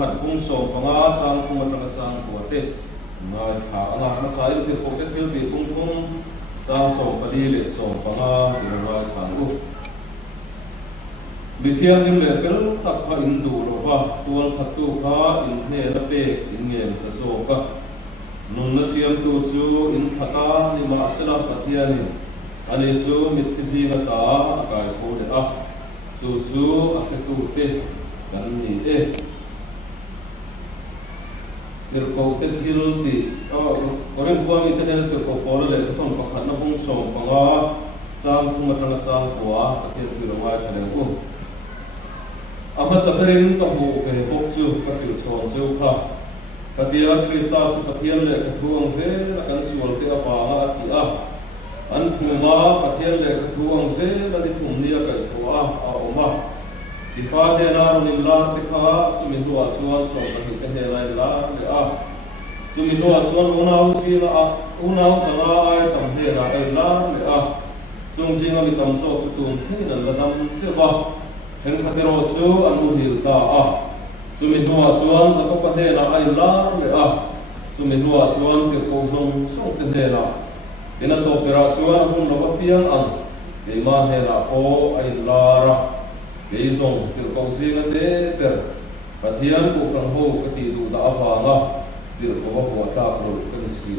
ขัดพุ่งส่งปังอาจางพุ่งมาตั้งจางหัวเตะนายขาอนาคตสายที่โคตรเที่ยวตีพุ่งพุ่งจางส่งปดีเล็ดส่งปังอาที่นายขาลูกบิเทียนยิ่งเล็ดเฟลตักข้าอินดูหรือว่าตัวทัดตู้ข้าอินเทระเปกอินเงียบกระโซกะนุนเสียมตูจูอินทัตานิมาสลับปะเทียนิอันนี้จูมิทซีกตากายโทเดอะจูอักตูเตกันนี่เดี๋ยวเขาเตทิลตีก็เรื่องความมีเทนต์ตัวเขาเลยก็ต้องประคันน้ำพุงส่งปังอาจางทุ่งมาตั้งจางหัวปะเทียนที่เราว่าใช่ไหมกูอามาสักเรื่องกับบุฟเฟ่พกจูกับฟิลส่งจูค่ะปะเทียนคริสต์สุปะเทียนเลยกระทรวงเสียกันสวดที่อาฟางอาทิอาอันทุ่งมาปะเทียนเลยกระทรวงเสียแล้วที่ทุ่งนี้ก็ตัวอาอมาที่ฟ้าเดนารุนิลาติข้าสุมิตัวชวนส่งกันที่เฮลัยลาเลยสุมิตัวชวนอุณาอุสีละอุณาอุสลาไอตั้งเฮลัยลาเลยสุงสิงามิตั้งโซจุตุมที่นั่นละดำเสียบ้าเห็นขัดโรจูอันมุฮิลตาสุมิตัวชวนสักประเทศละไอลาเลยสุมิตัวชวนที่โกซงส่งเฮลัยอินันโตเปราชวนหุ่นระบบเพียงอันเดมาเฮลัยโอไอลาระเกี่ยงที่เราสิ่งนั้นเด็ดปะเทียนผู้ฟังหูปฏิดูดาฟางที่เราบอกว่าถ้าเราเป็นสี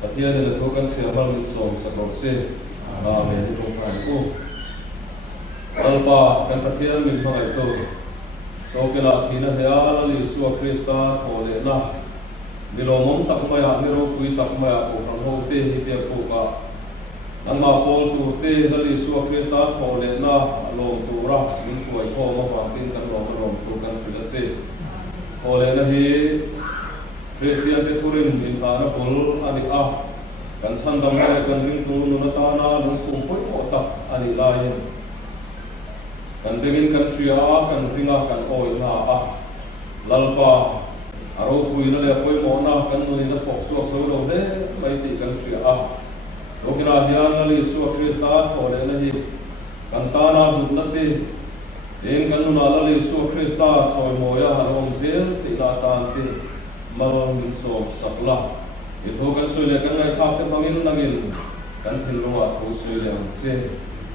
ปะเทียนเราทุกกันเสียบาลิสองสักเราเสียอาเมนที่ตรงนั้นกูอัลปาเป็นปะเทียนมีอะไรตัวโตเกลาทีนั้นเฮียลลิสุคริสต์โทเลนะมิโลมตักมามิโรคุยตักมาผู้ฟังหูเตหิเตปูกะอันมาโพลตูเตลลิสุคริสต์โทเลนะลงตูระมิช่วยพ่อมาฟังกินกันลงตูกันฟิลเซ่โทเลนะฮีคริสเตียนเตทุรินอินตานะพุลอันนี้กันสันดำเนินกันริมตูนุนตานาลุงคุมปุ่ยโอตักอันนี้ลายกันเดินกันเสียกันริงกันโอยนาลัลปาอารมณ์คุยนั่นแหละปุ่ยโมนากันนุนนักปกสวกสวโรเฮไม่ติกันเสียโลกิราฮิอันลิสุคริสต์โทเลนะฮีกันตานาบุตรนัดเองกันนุนอาลิสุคริสต์ชอยโมยาฮารมเซลติลาตานติมาลมินโซสักละอิทุกันสุเลกันไงชาเป็นทางอินนักินกันทิลวัตหุสุเลกันเซ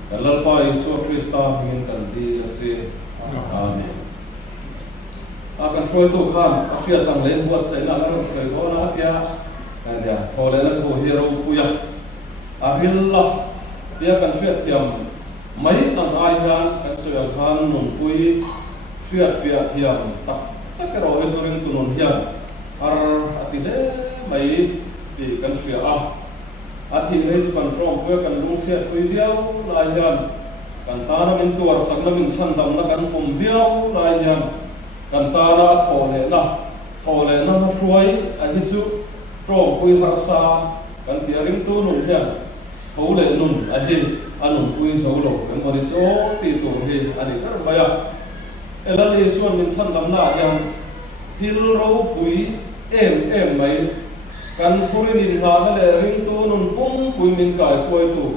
กันลัลปาอิสุคริสต์มินกันดีเซอาเมนกันช่วยทุกข้ามอาเฟียตั้งเล่นหัวใส่หน้ากันใส่หัวหน้าเทียกันเดียโทเลนะโทเฮโร่ปุยอาฮิลละเดียกันเฟียเทียมไม่ตั้งอายานกันเสียขันนุ่งปุยเฟียเทียมตักกระโดดสุรินตุนเฮียอาทิเดไม่ดีกันเฟียอาทิเดจะกันตรงเพื่อกันลุงเสียปุยเดียวลายยันกันตานามินตัวสักนามินชันดำนักกันปุ่มเดียวลายยันกันตานาโทเลนะมาช่วยอาฮิซุตรงปุยฮาร์ซากันเตียริมตุนเฮียเขาเลยนุ่นอันนี้อันนุ่นคุยโซโล่เป็นคนที่โซ่ตีตัวเฮอันนี้ก็ไม่ยากเอลันนี้ส่วนมินสันดำหน้ายังที่เราคุยเอ็มไหมกันทุเรนินนาก็เลยริมตัวนุ่นปุ้งคุยมินกายคุยตัว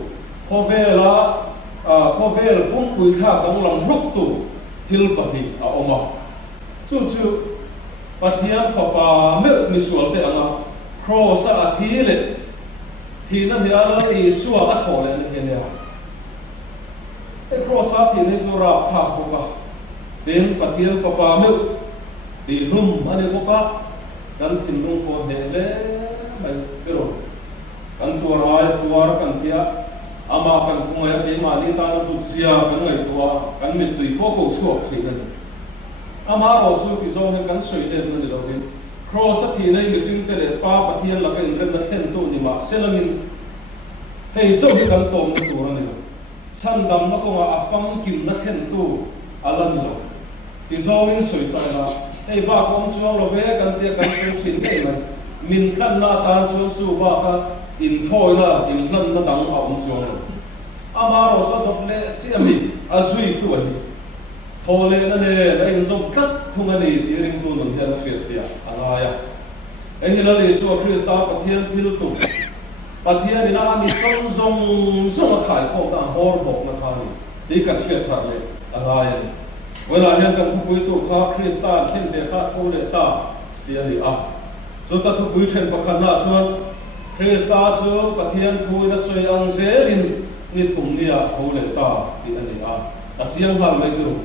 โคเวลปุ้งคุยท่าตั้งลำลุกตัวทิลปะดีเอาออกมาจู่ปะเทียนฝาปาเมื่อมีส่วนเตะนะครอสอาทิเลทีนั้นเดี๋ยวเราอีสัวอัฐเลยนี่เดียวไอ้ครอสอาทินี่สุราภาพกะเป็นปะเทียนฝาปาเมื่อดีรุ่มอันนี้กะกันทิ้งลงโคเดเลไม่กระโดดกันตัวร้ายตัวกันเทียอามากันทุ่งยาเอมาลีตาตุเสียกันไงตัวกันมีตุยโคกชั่วทีนั้นอามาเราสู้กิจงกันสวยเด่นนั่นเอง ครอสทีในมิซิมเตเลป้าปะเทียนละเป็นกันนักเห็นตัวนี่มาเซลมินให้เจ้าที่กันตรงตัวนี่ฉันดำนักว่าอาฟังกินนักเห็นตัวอะไรนี่ล่ะที่โซวินสวยตายละไอ้บ้าของช่วงเราเวกันเตียกันช่วงสิ่งนี้มันมินขันหน้าตาช่วงสู้บ้ากันอินทอยละอินขันนัดดังเอาช่วงอามาเราสะดวกเลยเสียมีอาซุยตัวนี้โทเลนั่นเองไอ้ส่งกัดทุ่งนี้ที่ริมตัวนั่นเฮียเฟียอะไรอ่ะไอ้เฮลัยชัวคริสต์ปะเทียนที่ลุตุปะเทียนนี่น่ามีส่งขายของต่างฮอร์บอกนะครับนี่ดีกันเฟียทันเลยอะไร เวลาเห็นกันทุกวิตุข้าคริสตานเข้มเดข้าโทเลตาเดียนี่ส่วนทุกวิเช่นประคันนาส่วนคริสตาจูปะเทียนทุยและสวยอังเซลินนิทุมเนี่ยโทเลตาเดียนี่ตัดเสียงหันไม่กลุ่ม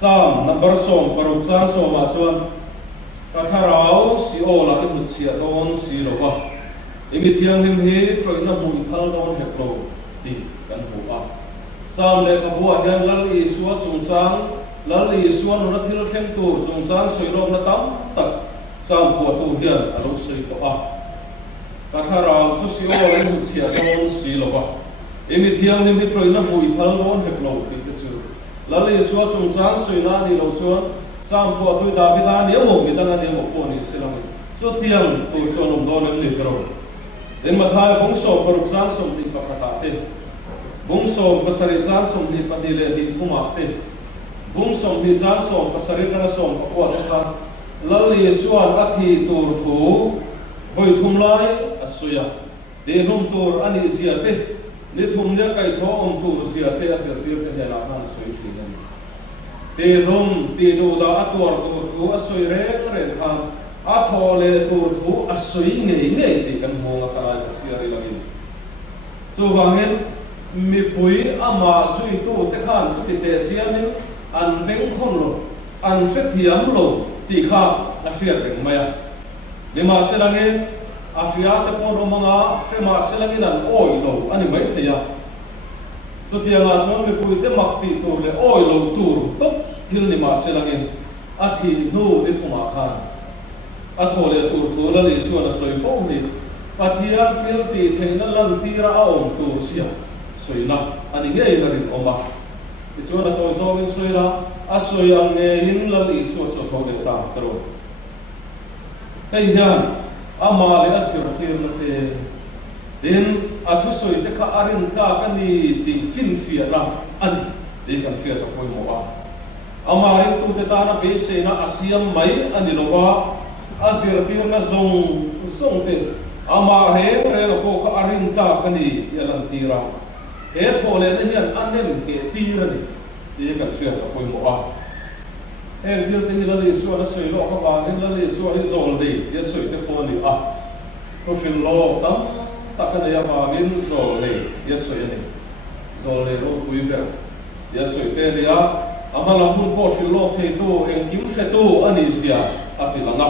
สามนับประสงค์ปรุษาสมาส่วนกระทาเราสิโอละอิมุเชียโดนสิโลวะอิมิเทียงหิมฮีตรอยน้ำมุยพัลโดนเฮโปรดีกันหัวสามเด็กขบวนยันลัลอีสวดสงสารลัลอีสวดนุรัติลเฟมตูสงสารสวยโลกนัตั้มตักสามผัวตูเฮียนอารมณ์สวยตัวกระทาเราสุสิโอละอิมุเชียโดนสิโลวะอิมิเทียงหิมฮีตรอยน้ำมุยพัลโดนเฮโปรดีที่สุดลัลอีสวดสงสารสวยนาดีโลส่วนสามผัวตุยดาบิดาเนี่ยโมกิตังเนี่ยโมโพนิสิลังสุดเทียงตัวชนมโดนเลี้ยงกระโดดเดินมาท้ายบงโซปรุษานสมดิปะกะตาเตบงโซปสริจานสมดิปะดิเลดิทุมาเตบงโซดิจานสมปสริกระสมปะกวดกันลัลลีสวนอาทิตูร์ทูวยทุมไลอสุยาเดินุมตูร์อันนี้เสียเตนิทุมเนี่ยไก่ท้องตูร์เสียเตอเสียเตเตเฮลานันสวยทีนั้นเดินุมตีดูดาอัตวร์ตูร์ทูอสุยเร่งขันอาทอเลตูร์ทูอสุยเงยตีกันหัวกันอะไรสักอย่างอะไรส่วนเงินมีปุ๋ยอามาสุยตู้เตขันสุดที่เตะเสียนิอันเบ่งคนลงอันเฟตเทียมลงตีข้าอาฟิอาเบ่งไม่เนี่ยมาเสลังเงินอาฟิอาเตปอนโรมังอาเฟมาเสลังเงินอันโอยลงอันนี้ไม่เทียสุดที่อาส่วนมีปุ๋ยเตมักตีตัวเลยโอยลงตูร์ตุ๊บที่นี่มาเสลังเงินอาทินูดิทุมาขันอาทอเลตูร์ทูละลิส่วนสวยฟงนี่ปะเทียนที่ตีเทงนั่นลันตีระเอาตูร์เสียสวยละอันนี้เงี้ยนั่นเองออกมาที่ส่วนตัวโซวินสวยละอาสวยอันเงี้ยหินละลิส่วนสุดทอเลตามตรวจเฮียนอามาเลอาศิรเทียนนั่นเองเดินอาทุสวยที่ข้าอารินข้ากันนี่ติฟินเฟียละอันนี้ดีกันเฟียตะโกยโมบะอามาเรื่องตูเตตานะเบสนะอาเซียมไม่อันนี้โลวะอาศิรเทียนนะทรงเตอามาเฮเรลโกข้าอารินข้ากันนี่ยันตีระเฮทโอเลนี่ยันอันนี้เฮตีระนี่ดีกันเฟียตะโกยโมบะเอ็งที่ที่ละลิสวะละสวยโลกเขาว่านี่ละลิสวะที่โซลดียัสวยเตปอนี่ทุฟิลโลตั้มตักเนี่ยว่ามินโซลดียัสวยนี่โซลดีโลกุยเบลยัสวยเตเดียอามาลามุนโพฟิลโลเทตูเอ็งกิมเฟตูอันนี้เสียอาติลังนะ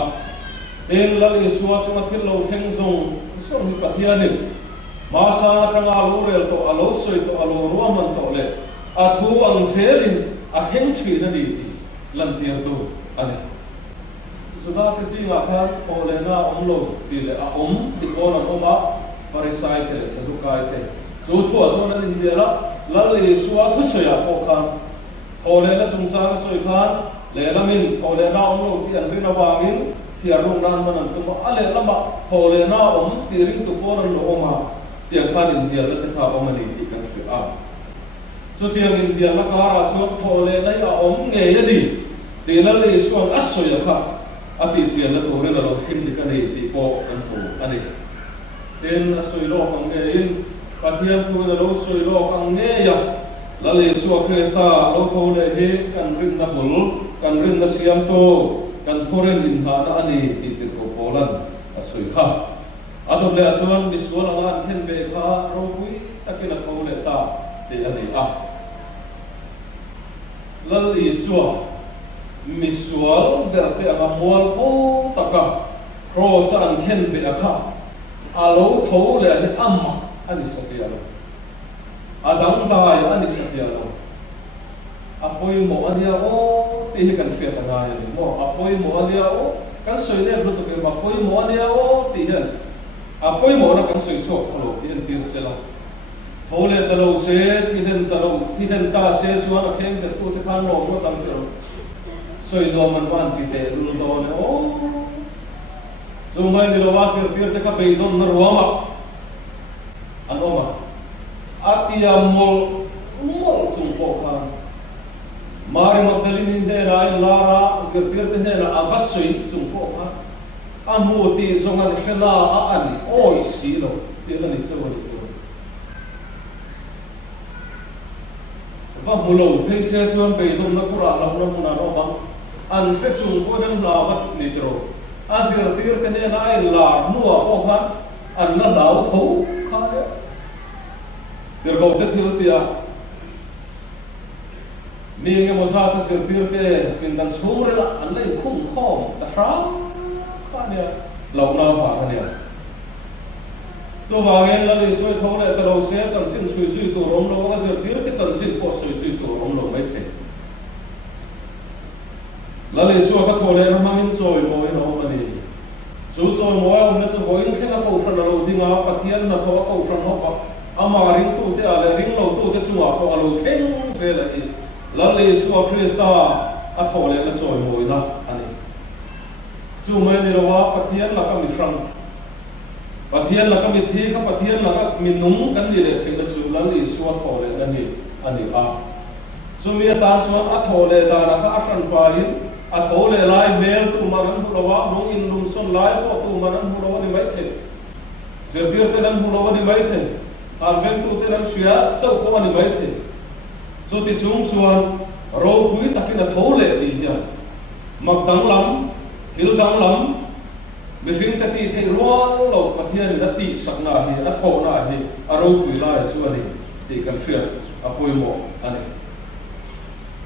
เอ็งละลิสวะจุมาทิลโลเชงซงส่งปะเทียนิมาซาจังอาลูเรลโตอาลูสวยโตอาลูรัวมันโตเลอาทูอังเซลินอาเฮงชีนั่นดีลันเทียตูอันนี้สุดท้ายที่สิ่งอาคารโอเลน่าอมโลดีเลยติโกนันอมะฟาริสัยเตเลสดุกายเตสุดท้ายส่วนนั้นอินเดียละลัลลิสวะทุสยาโอคันโอเลน่าจงสารสวยคันเลนามินโอเลน่าอมโลที่อันรินาวามินที่อารมณ์นั้นมันตุมาอะไรละมาโอเลน่าที่รินตุโกนันโลมาที่อันคันอินเดียละที่ข้าอมนี่ที่กันฟิอาสุดที่อินเดียละการาส่วนโอเลน่าเงยดีตีนั่นเลยส่วนอัศวินค่ะอภิเษกและตัวเรื่องเราฟินดิกันนี่ตีโปกันตัวอันนี้เป็นอัศวินโลกังเงินปะเทียนตัวเราอัศวินโลกังเงียละเลยส่วนคริสตาเราโทเลยเฮกันรินนับบุลกันรินนัสยามโตกันทเรนอินทานะอันนี้ตีติโกโปลันอัศวินค่ะอาตุเลยอัศวินมิสวลงานเห็นเบค่าเราคุยตะกี้นักเขาเลยตาตีอันนี้ละเลยส่วนมิสวลเดอร์เตอร์มอลโตตะกะครอสอันเทนเบอค่ะอาโลโทเลยอัมมาอันนี้สัตยาโลอาดังตายอันนี้สัตยาโลอาปอยโมอันเดียโอที่ให้กันเฟียกันได้โมอาปอยโมอันเดียโอกันสวยเนี่ยรู้ตัวเองอาปอยโมอันเดียโอที่เห็นอาปอยโมนั่นกันสวยโชคฮัลโหลที่เห็นที่เสละโทเลยตะโลเสที่เห็นตะโลที่เห็นตาเสชวนเข้มแต่ตัวที่ข้างโลกรู้ตั้งเท่าสวยโดมันวันที่เตะรุ่นโดนโอ้สมัยนี้เราว่าเสียเปรียบแต่ข้าไปโดนนรวมอันโอมาอาทิยามอลสุนโฟคันมาริมัตลินินเดรัยลาราเสียเปรียบแต่เนี่ยอาวัสสุยสุนโฟคันอามูตีสงันเฟลาอันโอ้ยสีโลเดี๋ยวนี้สวัสดีว pa mulo pheise chuan pe dum na khura la na muna ro bang an fe chung ko dan la wat ni tro azir tir kan ne na ai la nuwa o khan an na law tho kha de der go te thil tia ni nge mo sa ta sir tir te pin dan sure la an le khum khom ta fra kha ne law na fa kha ne so wagen la le soi thong le ta lo se chang chin sui sui tu rom lo ga sir tir ke chan chin ko sui sui tu rom lo mai the la le so ka thole na mangin choi mo no mani su choi mo om na chu voin senga ko thana lo dinga pathian na tho ko thana ho pa ama ring tu te ale ring lo tu te chunga ko alo theng se la i la le so krista a thole na choi mo na ani chu mai ni ro wa pathian la ka mi frang pathian la ka mi thi kha pathian la ka mi nung kan ni le theng na chu la le so thole na ni ani a chu mi ta chuan a thole da na ka a fran pa hin a thole lai mel tu maran hu lawa nong in lum son lai ko tu maran hu lawa ni mai the zerdir te dan hu lawa ni mai the al ven tu te dan sia chau ko ni mai the so ti chung chuan ro pui takin a thole ni hian mak dang lam hil dang lam mi hring ta ti thei ruan lo pathian da ti sakna hi a thona hi a ro pui lai chu ani ti kan fia a pui mo ani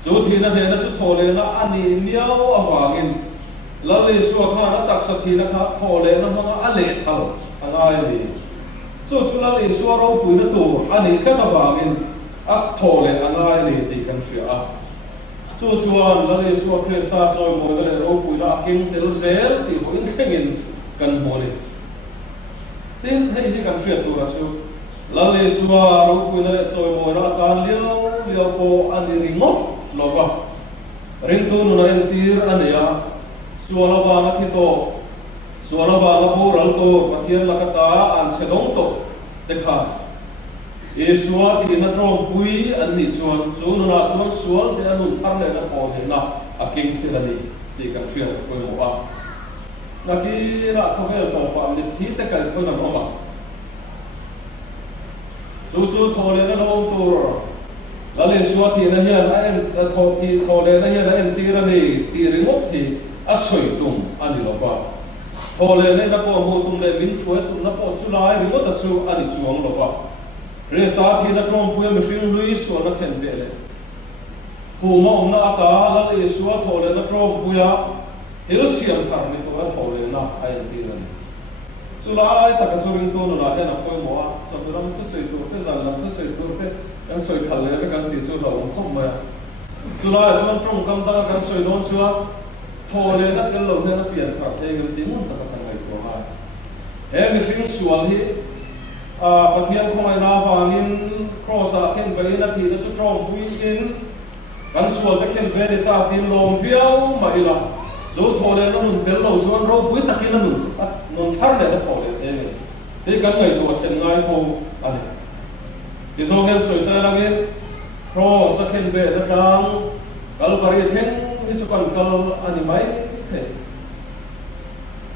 zo thi na de na chu thole na ani niao awangin la le su kha na tak sa thi na kha thole na ma a le thal angai ni so su la le su ro pui na tu ani kha na wangin a thole angai ni ti kan fia a chu chuan la le su krista choi mo ga le ro pui na king tel zel ti ho in thengin kan mo ni tin hei hi kan fia tu ra chu la le su ro pui na le choi mo na tan liao ko ani ringot lova ringtu nu na entir ania suala ba na thito suala ba na boral to pathian lakata an sedong to dekha esua ti na trom pui an ni chuan chu nu na chuan sual te anu thar le na tho he na aking te lani ti kan fia ko mo a na ki ra khavel to pa ni thi te kan thona no ba su thole na no to la le suwa ti na hian a en tho ti thole na hian a en ti ra ni ti ringot hi a soi tum ani lo ba thole nei na ko mo tum le min suwa tum na po chu lai ringot a chu ani chuang lo ba resta thi na trom pu me fing lui so na khen be le hu ma om na ata la le suwa thole na trom pu ya hil siam thar ni to na thole na a en ti ra ni chu lai ta ka chu ring tu no la he na ko mo a so ram thu sei tu te zan lam thu sei tu te kan soi khal le kan ti chu lo khom ma chu la chuan trong kam ta kan soi don chuan thole na kel lo na pian kha te gam ti mun ta ka ngai to ha he mi hring sual hi a pathian khomai na wangin cross a khen be na thi na chu trong pui in kan sual ta khen be ta tin lom viau ma ila zo thole na nun tel lo chuan ro pui takin na nun thar le na thole te kan ngai to sen ngai fo ani ki zo gen soi ta langin cross a khen be na tang kalvari then hi chu kan kal ani mai the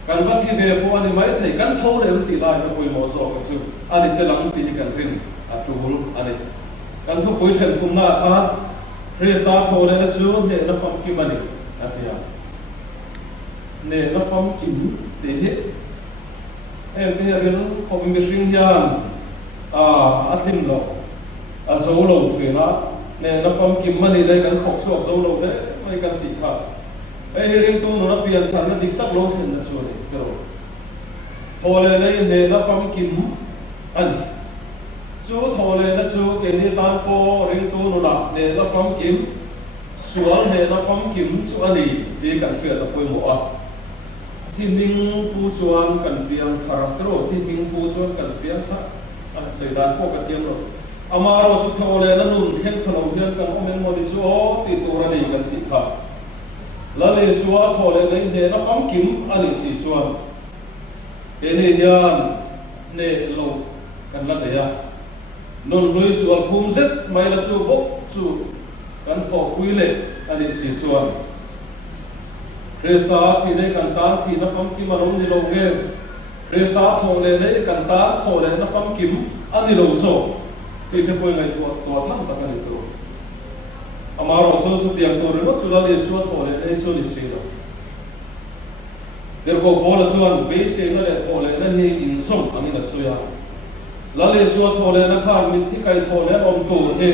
kan va thi ve po ani mai the kan tho le ti lai na pui mo so ka chu ani te lang ti kan rin a tul ani kan thu pui then thum na kha krista tho le na chu ne na fam ki mani atia ne na fam kim te he em te rin ko mi ring hian a thim lo a zo lo thina ne na fam kim mani le kan khok so zo lo le mai kan ti kha ai ring tu no na pian than na dik tak lo sen na chu ne pero thole le ne na fam kim ani chu thole na chu ke ni tan ko ring tu no na ne na fam kim sual ne na fam kim chu ani bi kan fia ta poi mo a thi ning pu chuan kan piang thar tro thi ning pu chuan kan piang tha an sei dan ko ka tiam lo amaro chu thole na nun theng thalo hian kan omen mo di chu o ti tu ra ni kan ti kha la le suwa thole nei ne na fam kim ani si chuan ke ne hian ne lo kan la de ya non loi sual phum zet mai la chu bo chu kan tho pui le ani si chuan krista thi ne kan tan thi na fam kim along ni lo nge krista thole ne kan ta thole na fam kim ani lo so ti te poi ngai to tham ta kan to amaro so so tiang to re no chula le so thole le so ni se do der ko bola chuan be se na le thole na hi in som ami na soya la le so thole na khan mi thi kai thole om to he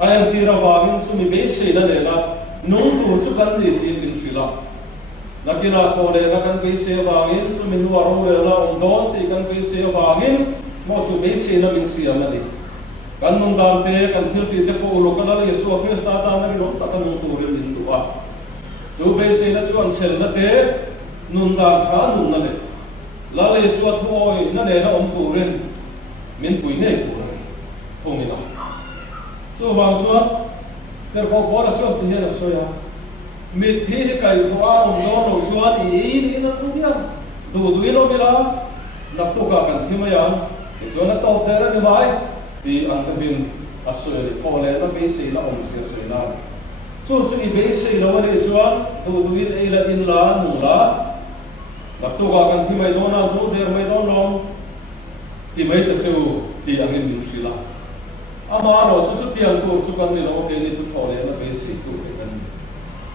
ayam tira wagin su mi be se na le na nung tu chu kan ni tin din fila nakina thole na kan be se wagin su mi nu aro le na om don ti kan be se wagin mo chu be se na min si amani kan nung dan te kan thil ti te ko lo kan le so Krista ta na ri no ta kan nung tu ri min tu a chu be se na chu an sel na te nun dan tha nun na le la le so thoi na le na om tu rin min pui ne ku na thong ina so wang so der ko bo la chu ti he na so ya mi thi kai thwa om do no chuan I ni na tu ya du no mi la na tu ka kan thi ma ya so na to te ra ni mai ti ang ta bin asoy ni thole na be se la om se se na so I be se lo ni chuan du in e la in la nu la na tu ka kan thi mai do na so der mai do long ti mai ta chu ti ang in ni sila ama ro chu tiang tu chu kan ni lo ke ni chu thole na be se tu ke kan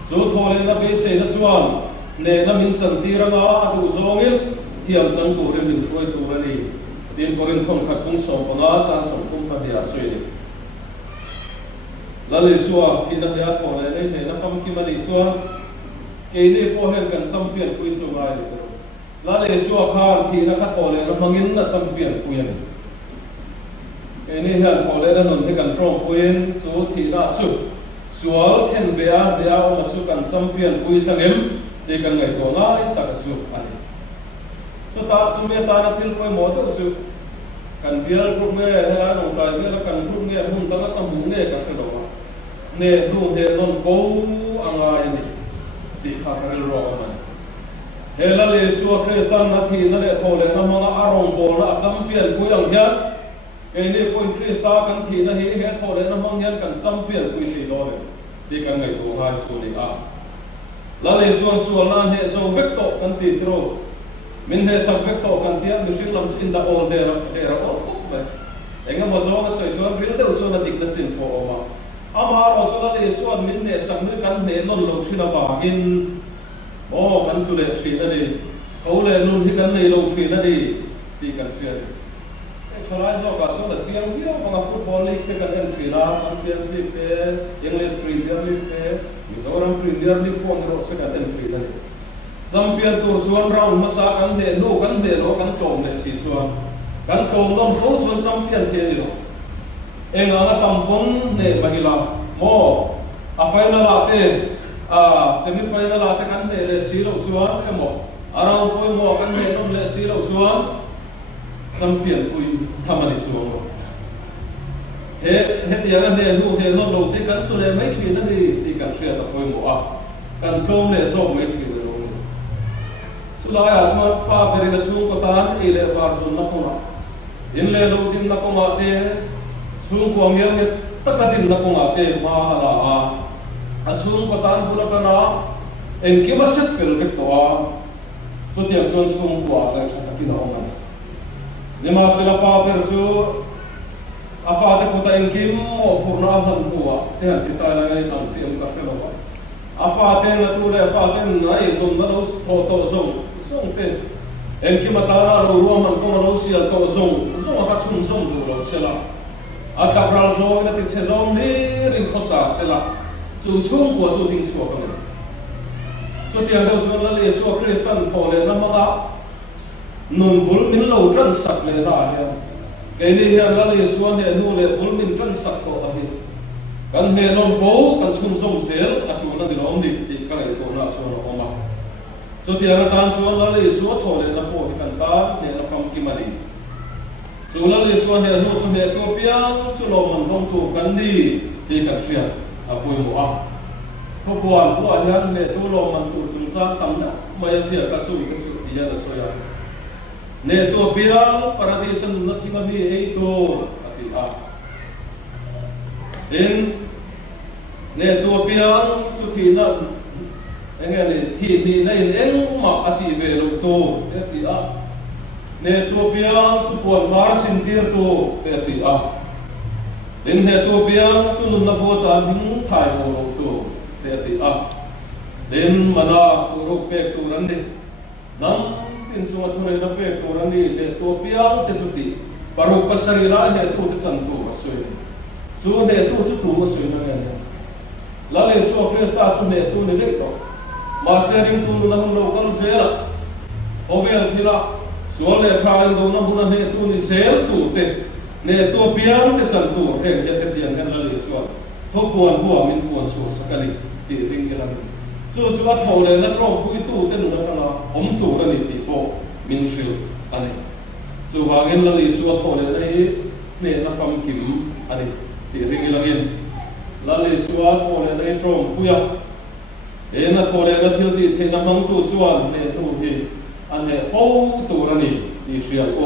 chu thole na be se na chuan ne na min chan ti ra nga atu zongil thiam chang tu re min shoi tu ra ni tin ko ren thom khat kung so pa nga chan so kum ka dia soi ni la le suwa ki na ya thole ne na fam ki ma ni chuan ke ni po hen kan sam pian pui chu ngai ni la le suwa khan ki na kha thole na mangin na sam pian pui ni eni han thole na non he kan trong puin chu thi na chu sual khen bea o chu kan champion pui changem te kan ngai to ngai ta chu ani so ta chu me ta na thil poi mo to chu kan bial group me hela no ta me la kan group me hun ta ta mu ne ka khelo ne du de non fo anga ni ti kha ka ro ma hela le su Kristan na thi na le thole na ma arong bol na champion pui ang hian eni point Krista kan thi na he thole na mang hian kan champion pui ti lo le ti kan ngai to ngai su ni a la le suan na he so vector kan ti tro min he sa vector kan ti mi sing lam in da all there all khop ba enga mo zo na so so bi na de so na dik na sin ko ma ama ro so la le suan min ne sam ni kan ne non lo thina ba gin o kan tu le thina ni thole nun hi kan nei lo thina ni ti kan fia Tolai zo ka so la siang bio mga football league te kan entry la Champions League te English Premier League te Mizoram Premier League ko ngro se ka entry la Champion Tour chuan round masa kan de no kan tom le si chuan kan tom dom fo chuan champion the ni no enga na tampon ne mahila mo a final la te a semi final la te kan de le si lo chuan emo around ko mo kan de no le si lo chuan champion pui thamani chuang he ti ana ne lu he no lo ti kan chu le mai thi na ni ti kan sia ta poi mo a kan thom le so mai thi lo su la ya chu pa beri na chu ko tan e le par sun na ko na in le lo din na ko ma te su ko ngial ne takadin na ko ma te ma ala a su ko tan bula ta na en ke ma set fel ke to a so ti an chu ko la cha ta ki na o Lima sila pa perso afate ko ta engkim o purna han huwa te han kita la ngai tan siam ka khelo wa afate na tu le afate na e som na los to zong te engkim ta na lo ro man ko lo sia to zong ka chum zong do lo sela ata pral zo na ti che zong ni rin khosa sela chu chung ko chu ding chu ka so ti an do so na le so Kristan thole na ma nun bul min lo tran sak le da ya ke ni hian la le suan he nu le bul min tran sak to a hi kan he non fo kan chum som sel a chu na di lo ni ti ka le to na so no ma so ti ana tan suan la le su tho le na po kan ta ne na kam ki mari so la le suan he nu chu he to pia chu lo man thong tu kan ni ti kan fia a poi mo a to puan ko a hian ne to lo man tu chung sa tam na ma ya sia ka su ti ya da so ya ne to pirang paradisan na thimami ei to ati a in ne to pirang su thina engene thi ni nei eng ma ati ve lo to ati a ne to pirang su pon var sin dir to ati a เด่นเหตุตัวเปียงจุนนบวตาหิงถ่ายโมโรตัวเตติอ่ะเด่นมานาตัวรูปเป็กตัวนั้นดินั่งตินสุมาทุเรนเป็กตัวนั้นดิเหตุตัวเปียงเตจุติปารุปัสสรีระเหตุตัวเตจันตัวมาสวยส่วนเหตุตัวจุดตัวมาสวยนั่นเองแล้วเลยส่วนคริสต์อาจุเหตุตัวนี้ได้ต่อมาเสริมตัวนั้นเรากันเสียละเขาเวลทีละส่วนเลยทายตัวนั้นบุญเหตุตัวนี้เสียตัวเตเนี่ยตัวเปียงเตจันตัวเรื่องเหตุเดียนกันแล้วเลยส่วนทบทวนหัวมินปวนสู่สกัดตีริงกันแล้วส่วนเท่าเลยนะตรงตัวตัวเต้นนั่นนะผมตัวกันนี่ตีโปมินฟิลอันนี้ส่วนว่าเงินแล้วเลยส่วนเท่าเลยเนี่ยนะฟังกิมอันนี้ตีริงกันแล้วแล้วเลยส่วนเท่าเลยตรงตัวนะเท่าเลยนะที่ตีเทนมังตัวส่วนเนี่ยตัวที่อันนี้ฟ้าตัวนี่ตีเชียร์โอ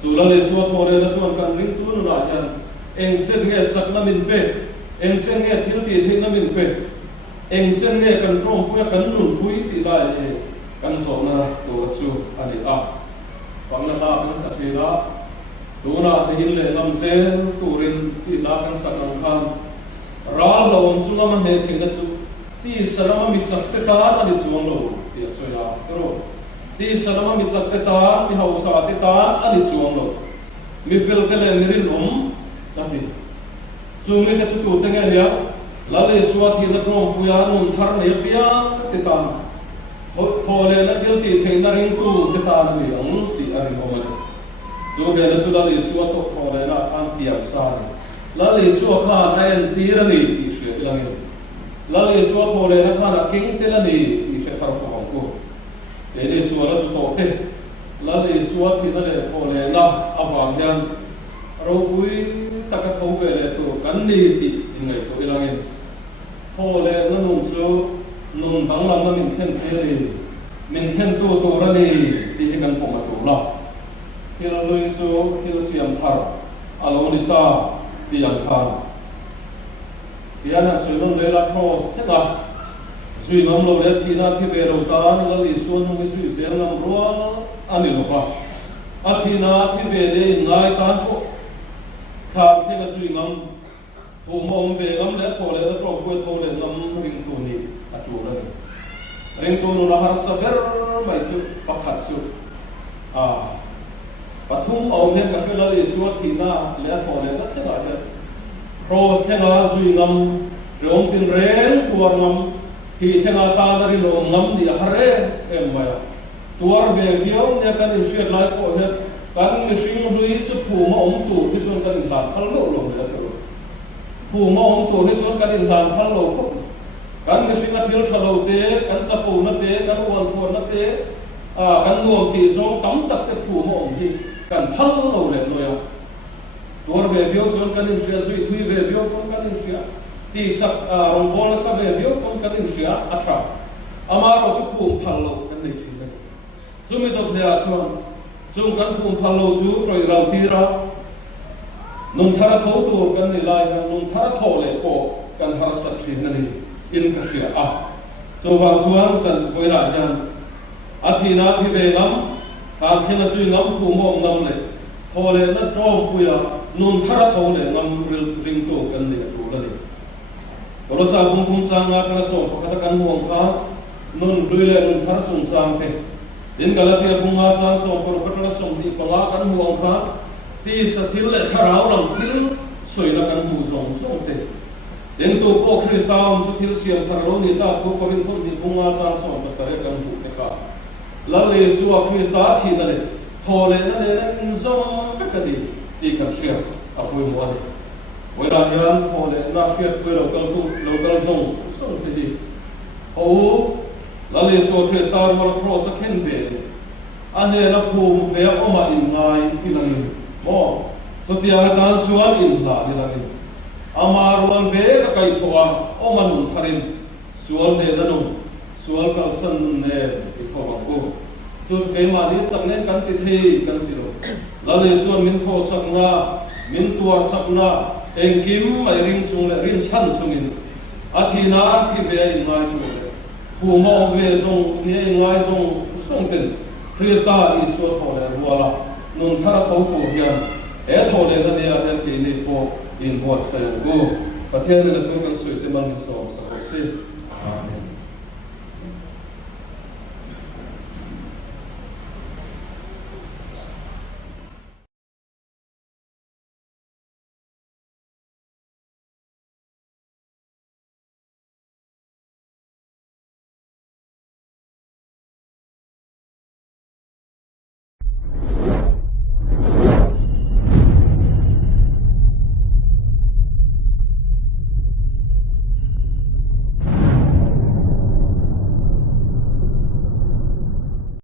ส่วนเลยส่วนเท่าเลยนะส่วนการริงตัวนั่นละยันเองเช่นเงี้ยสักน้ำมินเป็ดเองเช่นเงี้ยที่ตีเทนน้ำมินเป็ดเองเช่นเงี้ยกันตรงพุ่งกันนุ่นพุ่งตีได้กันสอนนะตัวสู้อันนี้อ่ะฟังนะกันสักทีละตัวน่ะที่หินเลยลำเส้นตัวรินที่ละกันสักนังคันร้านเราจุนมันเนี่ยถึงจะสู้ที่สนามมิจักเตตาอันนี้สู้เราที่สวยละตัวที่สนามมิจักเตตามีเฮาสาเตตาอันนี้สู้เรามีฟิลเตเลนิริลมนั่นที่สู้มีแต่สู้ตัวเงี้ยเนี่ยแล้วเลยสวัสดิ์ตรงพุยานุนทาร์เนียปียติตานทอเลนักเที่ยวที่เทนริงตูติตานนี่องติอาริโอมันจู่เดนสุดาเลยสวัสดิ์ทอเลนักอันที่อักษรแล้วเลยสวัสดิ์ข้าในอันที่ระนี่ที่เชื่ออีหลังแล้วเลยสวัสดิ์ทอเลนักข้านักเก่งเทละนี่ที่เชื่อคาร์ฟองกูเดนสวัสดิ์ตัวเตแล้วเลยสวัสดิ์ที่นั่นเลยทอเลนักอาวางยันเราคุยตะกัดทงเวเลตัวกันนี่ที่ยังไงตัวอีหลังโทเลนั่นนุ่งสูนุ่งดังลำนั่นมินเส้นเทลีมินเส้นตัวระนี่ที่ให้กันผมมาถูกละที่เราลุยสูที่เราเสียมทาร์อารมณ์นิตาที่ยังทานที่อันนั้นส่วนนั้นเลยละโทเช่นละส่วนนั้นเราเรียกที่นั่นที่เวรุตานแล้วอีส่วนนึงส่วนเสียงน้ำรัวอันนี้หรอกอาทิตย์นั้นที่เวรีนายตานก็ขาดที่เราส่วนนั้นผู้มองเวงมและโทเลและตรงคุยโทเลน้ำริงตัวนี้อาจูเลยริงตัวนู้นหาสักเรื่องไม่สุดปักขัดสุดปัทุมเอาเงินกับเวลาเลยสวัสดิ์น่าและโทเลนักเสียดายโรสเชนาซุยน้ำเรื่องตินเรนตัวน้ำที่เชนาตาดาริโลน้ำดีฮาร์เรเอ็มไปตัวเวฟิโอเนี่ยกันอินเชียร์ไลฟ์โอเฮกันมิชิงลุยจุดผู้มาอมตัวที่ส่วนกันอินทานพัลโลลงเลยตัวผู้มองตัวที่ส่วนกันอินทานพัลโลกันมิชิงนัทิลชะโลเตกันจับปูนัเตกันอวนทัวนัเตกันรวมที่ส่งตั้มตักแต่ผู้มองที่กันพัลโลเลยน้อยตัวเวฟิโอส่วนกันอินเชียซุยทุยเวฟิโอส่วนกันอินเชียที่สักรองบอลสักเวฟิโอส่วนกันอินเชียอัตราอามาเราจะผู้พัลโลกันในที่นั้นซุ่มตัวเดียส่วนซุ่มกันผู้พัลโลจู่ตรอยเราที่เรานุ่งทาร์ทอตัวกันนี่ลายกันนุ่งทาร์ทอเลยก็กันหาสักทีนั่นเองอินกับเสียส่วนส่วนสันเวลาอย่างอาทิตย์นาที่เวลัมขาดเทนสุยน้ำผู้มองน้ำเลยทอเลยนั่นจอมปุยนุ่งทาร์ทอเลยน้ำริงตัวกันนี่จูนั่นเองตัวเราสาวคงจางอาการส่งพักกันห่วงข้านุ่งด้วยเลยนุ่งทาร์จงจางเถดินกันละที่คงอาจารย์ส่งพักกันส่งที่ปลากันห่วงข้าที่สถิตและขราวลำทิลสวยละกันผู้ส่งเตเดินตัวพวกคริสต์เอาสถิตเสียงทารโลนิตาตัวคนคนที่พุ่งอาจารย์ส่งภาษาเรื่องผู้เด็กแล้วเลสัวคริสต์ที่นั่นเลยทอเลยนั่นเลยอินซอมฟิกดีที่กับเชียร์อาคุยมัวดีเวลาเห็นทอเลยน่าเฟียดคุยเรากำลังส่งที่โอ้แล้วเลสัวคริสต์เอามาโปรสักเห็นเบลอันนี้เราพูดเวียเข้ามาอินไงที่นั่นโอ้สติอาการชวนอินลานี่ละนี่อามารุนเวกไก่ทัวโอมันนุ่นทารินชวนเดนนุ่นชวนกัลสันเนที่ทัวบังกูจุดเกมานี่สักเนกันติดที่กันติดแล้วเลยชวนมินโทสักนามินตัวสักนาเองกิมไม่ริมซุงเลยริมชันซุงินอาทินาที่เวอินไงจุดผู้มองเวซุงเนี่ยอินไงซุงส่งตินคริสต์อิสวทอเลยรัวละนุ่นทาร์ทอผู้เฮียนทอเลยนั่นเนี่ยเห็นที่นี่พอ in bot sai go pathian na tu kan sui te man so sa ko si amen